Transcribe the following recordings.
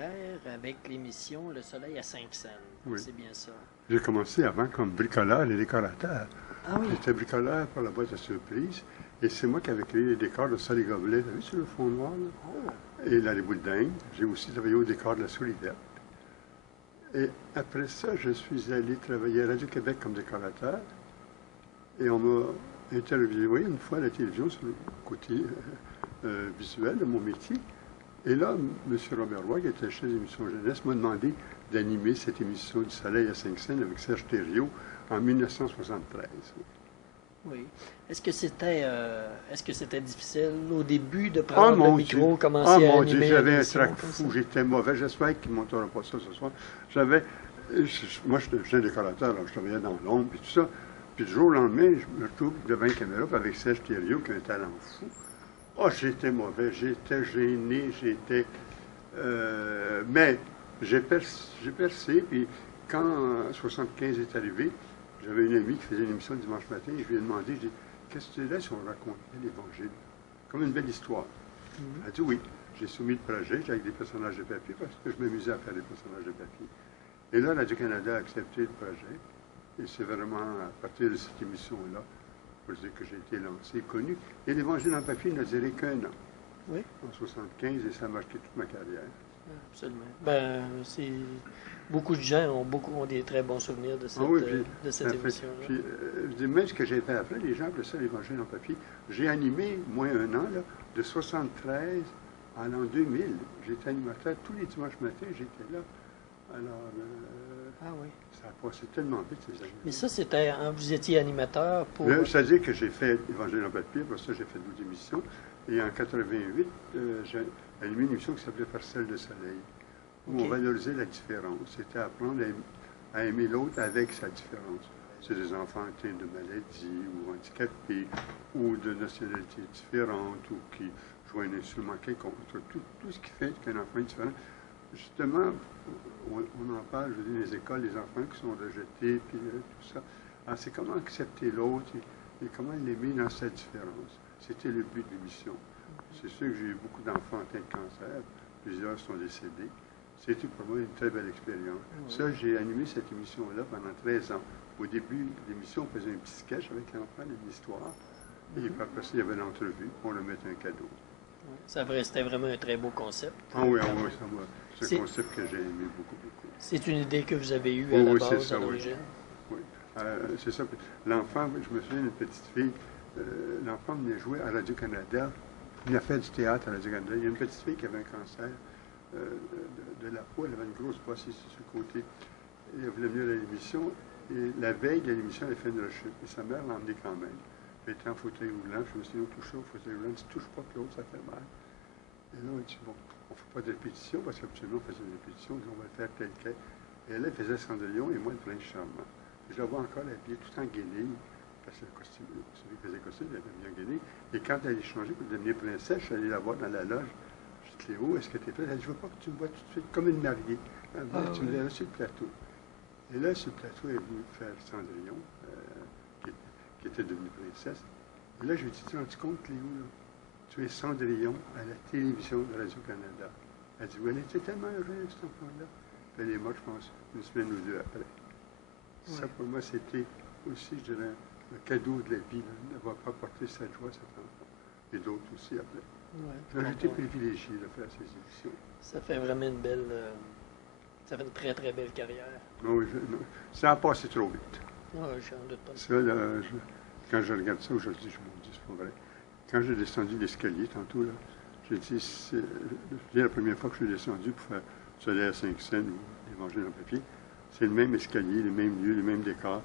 carrière avec l'émission Le Soleil à 5 cents. Oui. C'est bien ça. J'ai commencé avant comme bricoleur et décorateur. Ah oui. J'étais bricoleur pour la boîte de surprise. Et c'est moi qui avais créé les décors de Sol et Gobelet. Vous avez vu sur le fond noir, là? Oh, Et la boule dingue. J'ai aussi travaillé au décor de la Souris verte. Et après ça, je suis allé travailler à Radio-Québec comme décorateur. Et on m'a interviewé une fois à la télévision sur le côté visuel de mon métier. Et là, M. Robert Roy, qui était chef d'émission jeunesse, m'a demandé d'animer cette émission du Soleil à 5 cents avec Serge Thériault en 1973. oui. Est-ce que c'était difficile au début de Oh prendre le mon micro, Dieu! commencer Oh à mon Dieu, animer j'avais un l'émission trac comme fou, ça? j'étais mauvais. J'espère qu'il ne montera pas ça ce soir. J'avais. Moi, j'étais un décorateur, alors je travaillais dans l'ombre et tout ça. Puis du jour au lendemain, je me retrouve devant une caméra avec Serge Thériault, qui a un talent fou. Oh, j'étais mauvais, j'étais gêné, mais j'ai percé, puis quand 75 est arrivé, j'avais une amie qui faisait une émission le dimanche matin, et je lui ai demandé, je dis, qu'est-ce que tu dirais si on racontait l'Évangile? Comme une belle histoire. Elle a dit oui. J'ai soumis le projet avec des personnages de papier, parce que je m'amusais à faire des personnages de papier. Et là, Radio-Canada a accepté le projet, et c'est vraiment à partir de cette émission-là, pour dire que j'ai été lancé, connu. Et l'Évangile en papier n'a duré qu'un an, Oui, en 75, et ça a marqué toute ma carrière. absolument. Ben, beaucoup de gens ont des très bons souvenirs de Ah oui, de cette ça fait- émission-là. puis, je dis, même ce que j'ai fait après, les gens appellent ça l'Évangile en papier. J'ai animé, moi, un an, là, de 73 à l'an 2000. J'étais animateur tous les dimanches matins, j'étais là. Alors, Ah oui. ça a passé tellement vite, ces années. Mais ça, c'était, vous étiez animateur pour... C'est-à-dire que j'ai fait Évangile en papier, pour ça j'ai fait 12 émissions. Et en 88, j'ai animé une émission qui s'appelait Parcelle de soleil, où OK. on valorisait la différence. C'était apprendre à aimer l'autre avec sa différence. C'est des enfants atteints de maladies ou handicapés ou de nationalités différentes ou qui jouent un instrument quelconque. Tout ce qui fait qu'un enfant est différent. Justement, on en parle, je veux dire, les écoles, les enfants qui sont rejetés, puis tout ça. Alors, c'est comment accepter l'autre et comment l'aimer dans sa différence. C'était le but de l'émission. C'est sûr que j'ai eu beaucoup d'enfants atteints de cancer. Plusieurs sont décédés. C'était pour moi une très belle expérience. Ça, j'ai animé cette émission-là pendant 13 ans. Au début de l'émission, on faisait un petit sketch avec l'enfant, une histoire. Et puis après ça, il y avait l'entrevue, puis on leur mettait un cadeau. C'était vraiment un très beau concept. Ah oui, ça va. C'est C'est- un concept que j'ai aimé beaucoup, beaucoup. C'est une idée que vous avez eue Oh à la oui, c'est base, ça, à oui. l'origine. Oui. C'est ça. L'enfant, je me souviens d'une petite fille, l'enfant venait jouer à Radio-Canada. Il a fait du théâtre à Radio-Canada. Il y a une petite fille qui avait un cancer de la peau. Elle avait une grosse poisse ici sur le côté. Et elle voulait venir à l'émission. Et la veille de l'émission, elle a fait une rechute. Et sa mère l'a emmenée quand même. Elle était en fauteuil roulant. Je me suis dit, on touche au fauteuil roulant. Elle dit, touche pas que l'autre, ça fait mal. Et là, on dit, bon, on ne fait pas de répétition, parce qu'habituellement, on faisait une répétition. On dit, on va le faire tel quel. Et elle faisait Cendrillon et moi, le prince charmant. Je la vois encore habillée tout en guenille, parce que le costume, celui qui faisait le costume, elle avait bien guenille. Et quand elle est changée pour devenir princesse, je suis allé la voir dans la loge. Je dis, Cléo, est-ce que tu es prête? Elle dit, je veux pas que tu me vois tout de suite comme une mariée. Elle dit, tu me verras sur le plateau. Et là, sur le plateau, elle est venue faire Cendrillon, qui était devenue princesse. Et là, je lui ai dit, tu te rends compte, Cléo, là, tu es Cendrillon à la télévision de Radio-Canada. Elle dit, oui, elle était tellement heureuse, cet enfant-là. Puis elle est morte, je pense, une semaine ou deux après. Ça, pour moi, c'était aussi, je dirais, un cadeau de la vie, d'avoir apporté cette joie à cet enfant. Et d'autres aussi après. Ouais. J'ai été privilégié de faire ces émissions. Ça fait vraiment une belle... ça fait une très, très belle carrière. Non, non, ça a passé trop vite. Ouais, j'en doute pas. Ça, là, quand je regarde ça aujourd'hui, je me dis, c'est pas vrai. Quand j'ai descendu l'escalier tantôt, là, j'ai dit, c'est la première fois que je suis descendu pour faire Soleil à 5 cents ou l'Évangile en papier. C'est le même escalier, les mêmes lieux, les mêmes décors.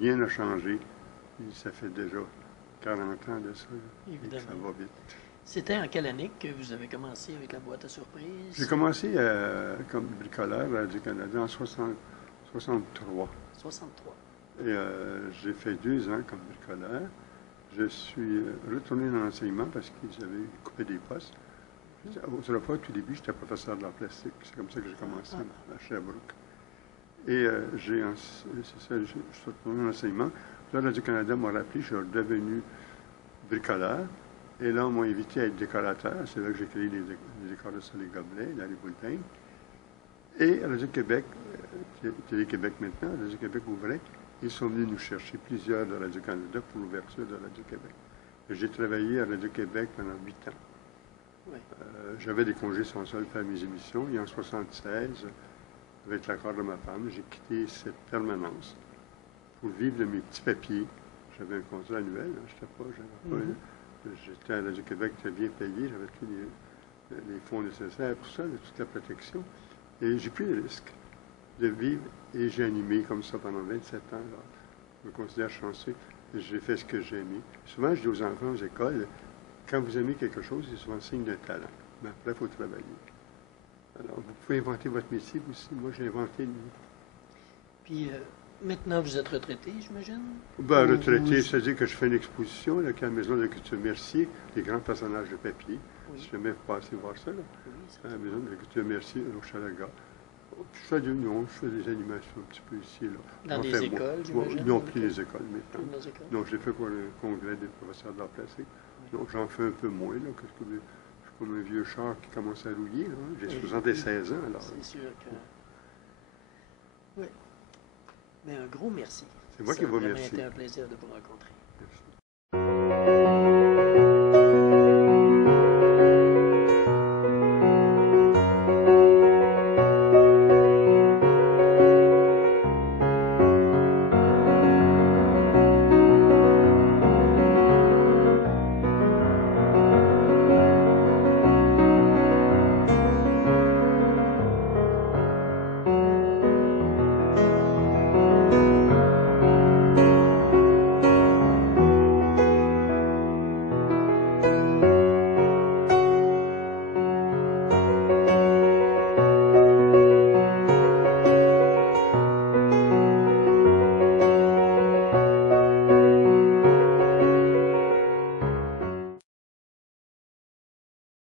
Rien n'a changé. Et ça fait déjà 40 ans de ça. Évidemment. Ça va vite. C'était en quelle année que vous avez commencé avec la boîte à surprise? J'ai commencé comme bricoleur à Radio-Canada en 63. 63. Et j'ai fait 2 ans comme bricoleur. Je suis retourné dans l'enseignement parce qu'ils avaient coupé des postes. Autrefois, au tout début, j'étais professeur de l'art plastique. C'est comme ça que j'ai commencé à Sherbrooke. Et c'est ça, je suis retourné dans l'enseignement. Là, Radio-Canada m'a rappelé, je suis redevenu bricoleur. Et là, on m'a invité à être décorateur. C'est là que j'ai créé les décors de Sol et Gobelet, dans les boules peintes. Et à Radio-Québec, Télé-Québec maintenant, Radio-Québec ouvrait, ils sont venus nous chercher plusieurs de Radio-Canada pour l'ouverture de Radio-Québec. J'ai travaillé à Radio-Québec pendant 8 ans. Oui. J'avais des congés sans solde pour faire mes émissions. Et en 1976, avec l'accord de ma femme, j'ai quitté cette permanence pour vivre de mes petits papiers. J'avais un contrat annuel, j'étais à Radio-Québec très bien payé, j'avais tous les fonds nécessaires pour ça, toute la protection. Et j'ai pris le risque de vivre et j'ai animé comme ça pendant 27 ans. Là. Je me considère chanceux. J'ai fait ce que j'ai aimé. Souvent, je dis aux enfants aux écoles, quand vous aimez quelque chose, c'est souvent signe de talent. Mais après, il faut travailler. Alors, vous pouvez inventer votre métier aussi. Moi, j'ai inventé le mien. Puis, maintenant, vous êtes retraité, j'imagine? Ben, retraité, c'est-à-dire que je fais une exposition là, à la Maison de la Culture Mercier, des grands personnages de papier. Oui. Si jamais vous passez voir ça, là, Oui, à la Maison de la Culture Mercier, au Chalaga. Je fais des animations un petit peu ici. Là. Dans des écoles, j'imagine? Non, plus les écoles maintenant. Dans les écoles? Non, je l'ai fait pour le congrès des professeurs d'art plastique. Donc, j'en fais un peu moins, là, parce que je suis comme un vieux char qui commence à rouiller. J'ai 76 ans, alors. C'est sûr que... Oui. Mais un gros merci. C'est moi qui vous Ça a vraiment remercie. été un plaisir de vous rencontrer.